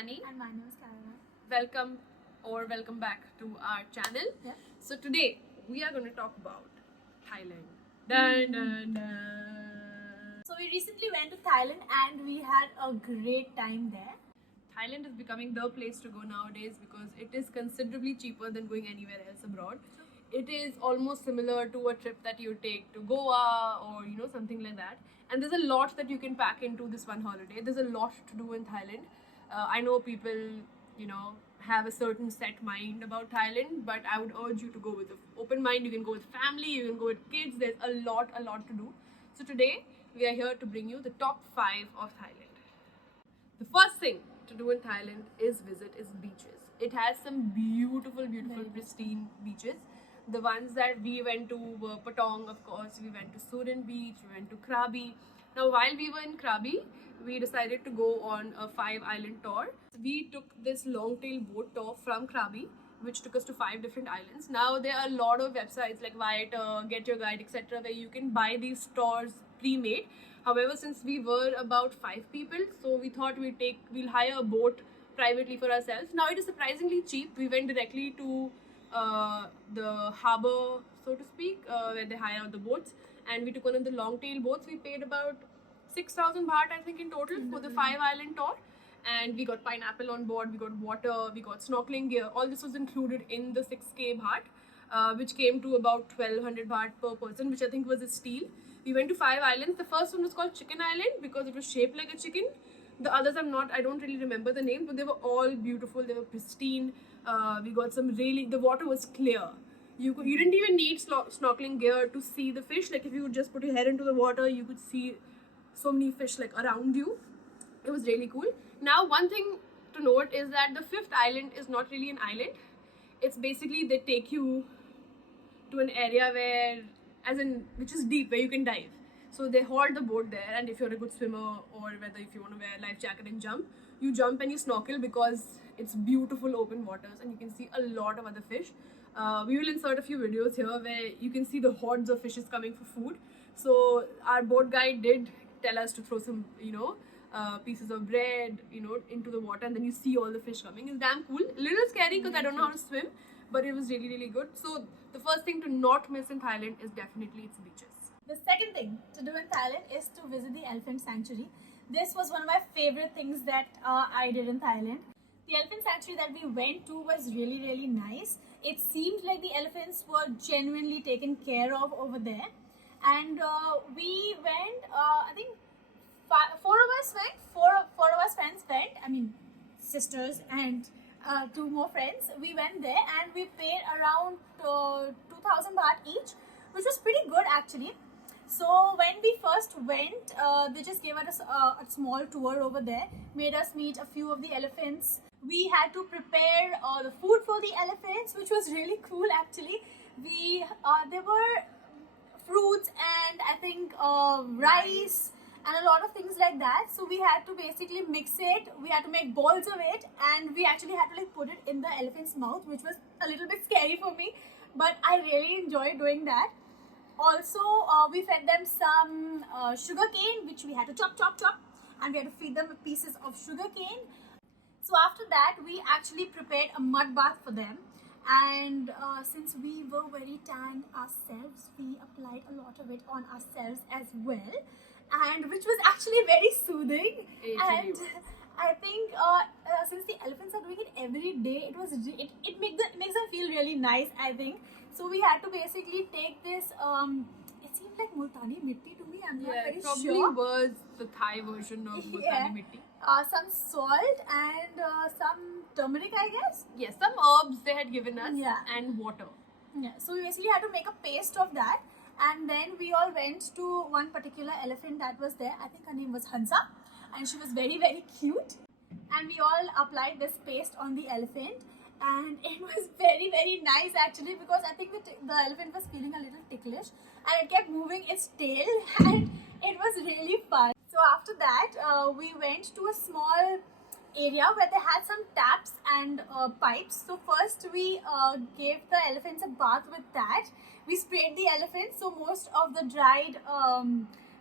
Annie. And my name is Caroline. Welcome back to our channel. Yeah. So today we are going to talk about Thailand. Dun, dun, dun. So we recently went to Thailand and we had a great time there. Thailand is becoming the place to go nowadays because it is considerably cheaper than going anywhere else abroad. It is almost similar to a trip that you take to Goa or something like that. And there's a lot that you can pack into this one holiday. There's a lot to do in Thailand. I know people, have a certain set mind about Thailand, but I would urge you to go with an open mind. You can go with family, you can go with kids. There's a lot to do. So today we are here to bring you the top 5 of Thailand. The first thing to do in Thailand is beaches. It has some beautiful, pristine beaches. The ones that we went to were Patong, of course. We went to Surin Beach. We went to Krabi. Now, while we were in Krabi, we decided to go on a 5-island tour. We took this long-tail boat tour from Krabi, which took us to 5 different islands. Now, there are a lot of websites like Viator, Get Your Guide, etc., where you can buy these tours pre-made. However, since we were about 5 people, so we thought we'll hire a boat privately for ourselves. Now, it is surprisingly cheap. We went directly to the harbour, so to speak, where they hire the boats, and we took one of the long tail boats. We paid about 6,000 baht, I think, in total for the 5-island tour, and we got pineapple on board, we got water, we got snorkeling gear. All this was included in the 6K baht, which came to about 1,200 baht per person, which I think was a steal. We went to 5 islands. The first one was called Chicken Island because it was shaped like a chicken. The others I don't really remember the name, but they were all beautiful. They were pristine. We got the water was clear. You didn't even need snorkeling gear to see the fish. Like if you would just put your head into the water, you could see so many fish like around you. It was really cool. Now, one thing to note is that the 5th island is not really an island. It's basically they take you to an area which is deep, where you can dive. So they hold the boat there, and if you're a good swimmer or if you want to wear a life jacket and jump, you jump and you snorkel because it's beautiful open waters and you can see a lot of other fish. We will insert a few videos here where you can see the hordes of fishes coming for food. So our boat guide did tell us to throw some, pieces of bread, into the water, and then you see all the fish coming. It's damn cool. A little scary because I don't know how to swim, but it was really good. So the first thing to not miss in Thailand is definitely its beaches. The second thing to do in Thailand is to visit the elephant sanctuary. This was one of my favorite things that I did in Thailand. The elephant sanctuary that we went to was really nice. It seemed like the elephants were genuinely taken care of over there. And we went, I think 4 of us went, four of us friends went, I mean sisters and 2 more friends. We went there and we paid around 2,000 baht each, which was pretty good actually. So when we first went, they just gave us a small tour over there, made us meet a few of the elephants. We had to prepare the food for the elephants, which was really cool actually. There were fruits and I think rice and a lot of things like that. So we had to basically mix it, we had to make balls of it, and we actually had to put it in the elephant's mouth, which was a little bit scary for me, but I really enjoyed doing that. Also, we fed them some sugar cane, which we had to chop, and we had to feed them pieces of sugar cane. So after that, we actually prepared a mud bath for them. And since we were very tanned ourselves, we applied a lot of it on ourselves as well, and which was actually very soothing. And I think since the elephants are doing it every day, it makes them feel really nice, I think. So we had to basically take this, it seemed like multani mitti to me, I'm not very sure. Yeah, it probably was the Thai version of multani mitti. Some salt and some turmeric, I guess. Yes, some herbs they had given us, and water. Yeah, so we basically had to make a paste of that, and then we all went to one particular elephant that was there. I think her name was Hansa, and she was very cute. And we all applied this paste on the elephant, and it was very nice actually, because I think the elephant was feeling a little ticklish and it kept moving its tail and it was really fun. So after that, we went to a small area where they had some taps and pipes. So first we gave the elephants a bath with that. We sprayed the elephants so most of the dried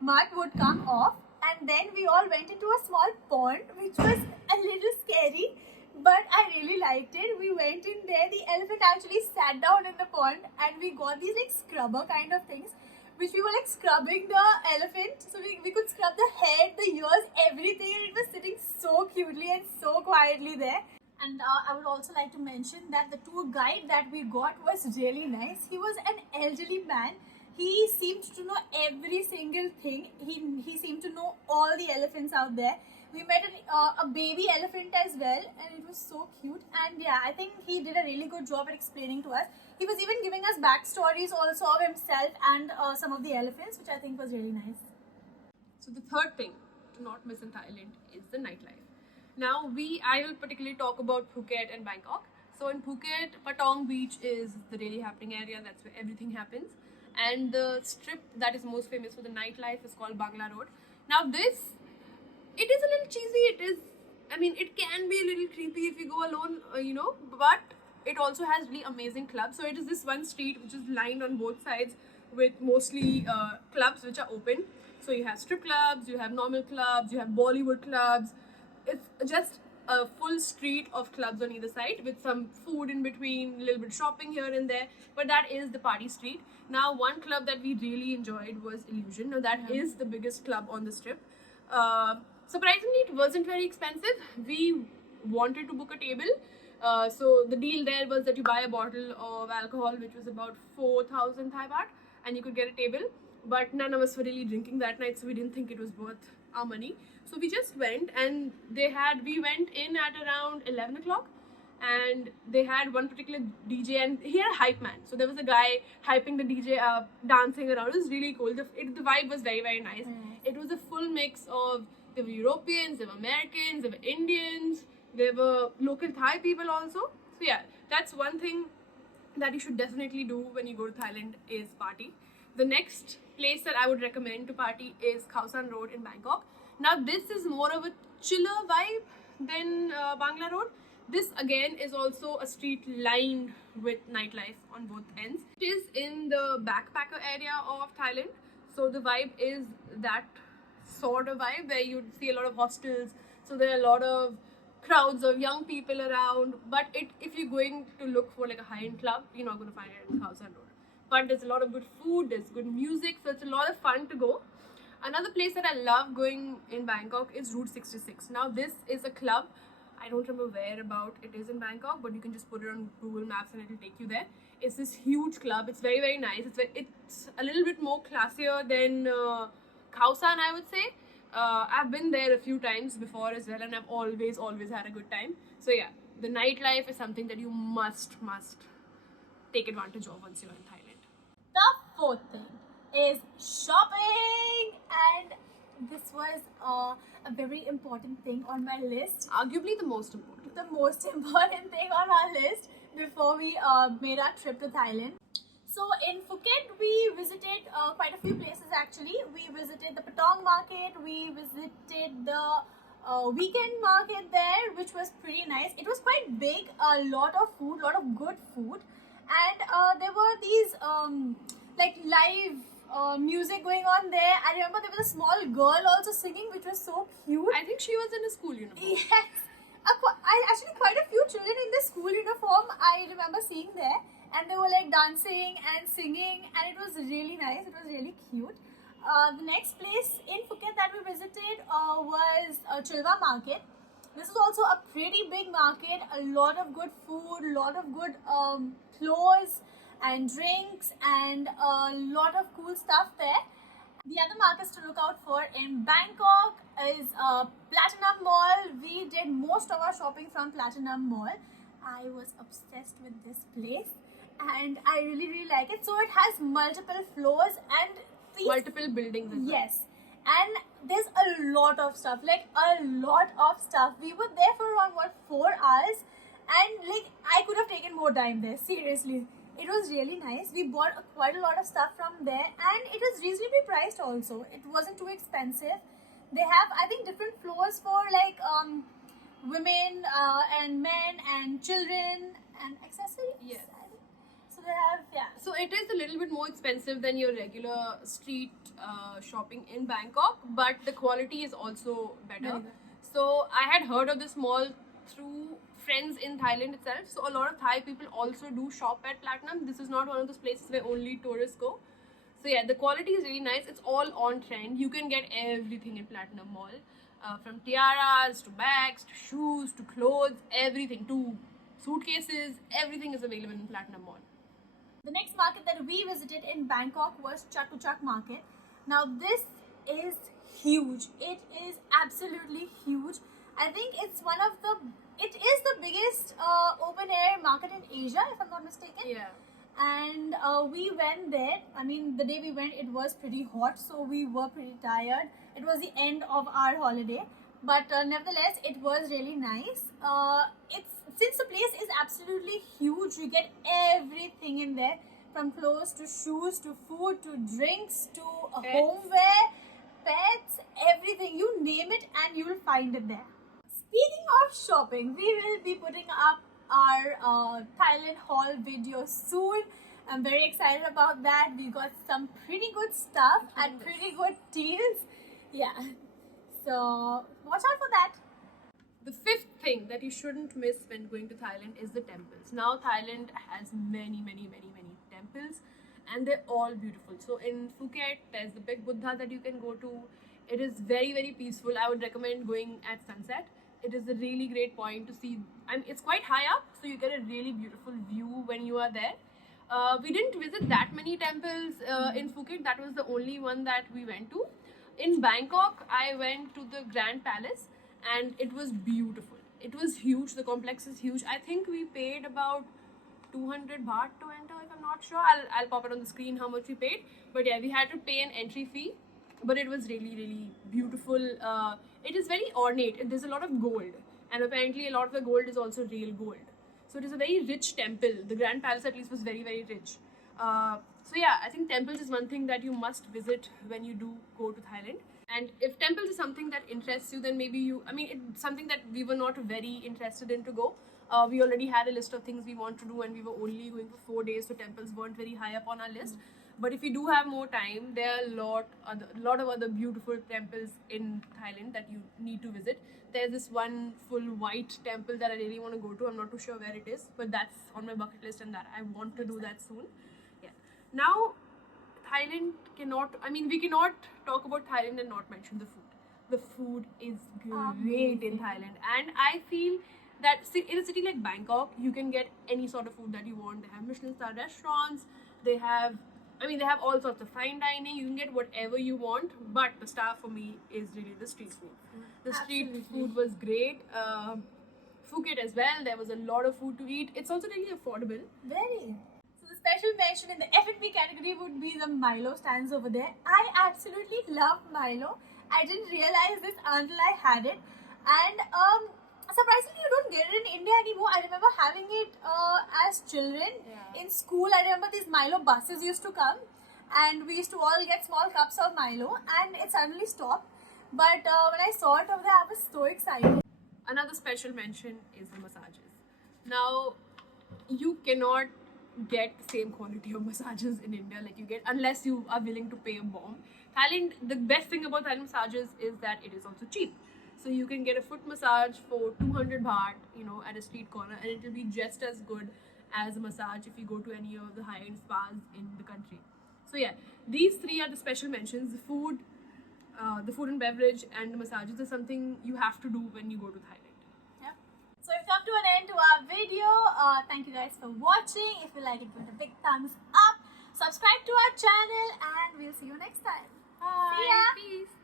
mud would come off. and then we all went into a small pond, which was a little scary, but I really liked it. We went in there. The elephant actually sat down in the pond, and we got these like scrubber kind of things, which we were like scrubbing the elephant. So we could scrub the head, the ears, everything, and it was sitting so cutely and so quietly there. And I would also like to mention that the tour guide that we got was really nice. He was an elderly man. He seemed to know every single thing. He seemed to know all the elephants out there. We met a baby elephant as well, and it was so cute. And yeah, I think he did a really good job at explaining to us. He was even giving us backstories also of himself and some of the elephants, which I think was really nice. So the third thing to not miss in Thailand is the nightlife. Now I will particularly talk about Phuket and Bangkok. So in Phuket, Patong Beach is the really happening area. That's where everything happens. And the strip that is most famous for the nightlife is called Bangla Road. Now it is a little cheesy. It can be a little creepy if you go alone, but it also has really amazing clubs. So it is this one street which is lined on both sides with mostly clubs which are open. So you have strip clubs, you have normal clubs, you have Bollywood clubs. It's just a full street of clubs on either side with some food in between, a little bit shopping here and there, but that is the party street. Now one club that we really enjoyed was Illusion. Now that is the biggest club on the strip. Surprisingly, it wasn't very expensive. We wanted to book a table, so the deal there was that you buy a bottle of alcohol which was about 4,000 Thai baht, and you could get a table, but none of us were really drinking that night, so we didn't think it was worth our money. So we just went, and we went in at around 11 o'clock, and they had one particular DJ, and he had a hype man. So there was a guy hyping the DJ up, dancing around. It was really cool. The vibe was very, very nice. It was a full mix of, there were Europeans, there were Americans, there were Indians, there were local Thai people also. So yeah, that's one thing that you should definitely do when you go to Thailand is party. The next place that I would recommend to party is Khao San Road in Bangkok. Now this is more of a chiller vibe than Bangla Road. This again is also a street lined with nightlife on both ends. It is in the backpacker area of Thailand. So the vibe is that sort of vibe where you'd see a lot of hostels. So there are a lot of crowds of young people around. But if you're going to look for like a high-end club, you're not going to find it in Khao San Road. But there's a lot of good food, there's good music, so it's a lot of fun to go. Another place that I love going in Bangkok is Route 66. Now this is a club. I don't remember where about it is in Bangkok, but you can just put it on Google Maps and it'll take you there. It's this huge club. It's very, very nice. It's a little bit more classier than Khao San, I would say. I've been there a few times before as well, and I've always had a good time. So yeah, the nightlife is something that you must take advantage of once you're in Thailand. The fourth thing is shopping, and this was a very important thing on my list. Arguably the most important. The most important thing on our list before we made our trip to Thailand. So in Phuket, we visited quite a few places actually. We visited the Patong market, we visited the weekend market there, which was pretty nice. It was quite big, a lot of food, a lot of good food. And there were these like live music going on there. I remember there was a small girl also singing, which was so cute. I think she was in a school uniform. Yes. Actually, quite a few children in the school uniform I remember seeing there. And they were like dancing and singing, and it was really nice. It was really cute. The next place in Phuket that we visited was Chilwa Market. This is also a pretty big market. A lot of good food, a lot of good clothes and drinks, and a lot of cool stuff there. The other markets to look out for in Bangkok is Platinum Mall. We did most of our shopping from Platinum Mall. I was obsessed with this place, and I really like it. So it has multiple floors and multiple buildings as well. Yes, and there's a lot of stuff, like a lot of stuff. We were there for around 4 hours, and like I could have taken more time there, seriously. It was really nice. We bought quite a lot of stuff from there, and it was reasonably priced also. It wasn't too expensive. They have, I think, different floors for like women and men and children and accessories. Yes. So So they have, yeah. So it is a little bit more expensive than your regular street shopping in Bangkok, but the quality is also better. Very good. So I had heard of this mall through friends in Thailand itself. So a lot of Thai people also do shop at Platinum. This is not one of those places where only tourists go. So yeah, the quality is really nice. It's all on trend. You can get everything in Platinum Mall. From tiaras to bags to shoes to clothes, everything to suitcases, everything is available in Platinum Mall. The next market that we visited in Bangkok was Chatuchak Market. Now this is huge. It is absolutely huge. I think it is the biggest open air market in Asia, if I'm not mistaken. Yeah. And we went there. I mean, the day we went, it was pretty hot, so we were pretty tired. It was the end of our holiday, but nevertheless, it was really nice. Since the place is absolutely huge, you get everything in there, from clothes to shoes to food to drinks to homeware, pets, everything. You name it, and you will find it there. Speaking of shopping, we will be putting up our Thailand haul video soon. I'm very excited about that. We got some pretty good stuff at pretty good deals. Yeah, so watch out for that. The fifth thing that you shouldn't miss when going to Thailand is the temples. Now Thailand has many temples, and they're all beautiful. So in Phuket, there's the big Buddha that you can go to. It is very peaceful. I would recommend going at sunset. It is a really great point to see. It's quite high up, so you get a really beautiful view when you are there. We didn't visit that many temples in Phuket. That was the only one that we went to. In Bangkok, I went to the Grand Palace, and it was beautiful. It was huge. The complex is huge. I think we paid about 200 baht to enter, if I'm not sure. I'll pop it on the screen how much we paid. But yeah, we had to pay an entry fee. But it was really beautiful. It is very ornate. There's a lot of gold, and apparently a lot of the gold is also real gold. So it is a very rich temple. The Grand Palace at least was very rich. So yeah, I think temples is one thing that you must visit when you do go to Thailand. And if temples is something that interests you, then maybe it's something that we were not very interested in to go. We already had a list of things we want to do, and we were only going for 4 days, so temples weren't very high up on our list. But if you do have more time, there are a lot of other beautiful temples in Thailand that you need to visit. There's this one full white temple that I really want to go to. I'm not too sure where it is, but that's on my bucket list, and that I want to do that soon. Yeah. Now, Thailand we cannot talk about Thailand and not mention the food. The food is great in Thailand, and I feel that in a city like Bangkok, you can get any sort of food that you want. They have Michelin star restaurants. They have all sorts of fine dining. You can get whatever you want, but the star for me is really the street food. The street food was great. Phuket as well, there was a lot of food to eat. It's also really affordable. Very. So the special mention in the F&B category would be the Milo stands over there. I absolutely love Milo. I didn't realize this until I had it. And surprisingly, you don't get it in India anymore. I remember having it as children in school. I remember these Milo buses used to come, and we used to all get small cups of Milo, and it suddenly stopped. But when I saw it over there, I was so excited. Another special mention is the massages. Now, you cannot get the same quality of massages in India like you get unless you are willing to pay a bomb. Thailand, the best thing about Thailand massages is that it is also cheap. So you can get a foot massage for 200 baht, at a street corner, and it will be just as good as a massage if you go to any of the high-end spas in the country. So yeah, these three are the special mentions. The food and beverage, and the massages are something you have to do when you go to Thailand. Yep. So we've come to an end to our video. Thank you guys for watching. If you like it, give it a big thumbs up. Subscribe to our channel, and we'll see you next time. Bye. See ya. Peace.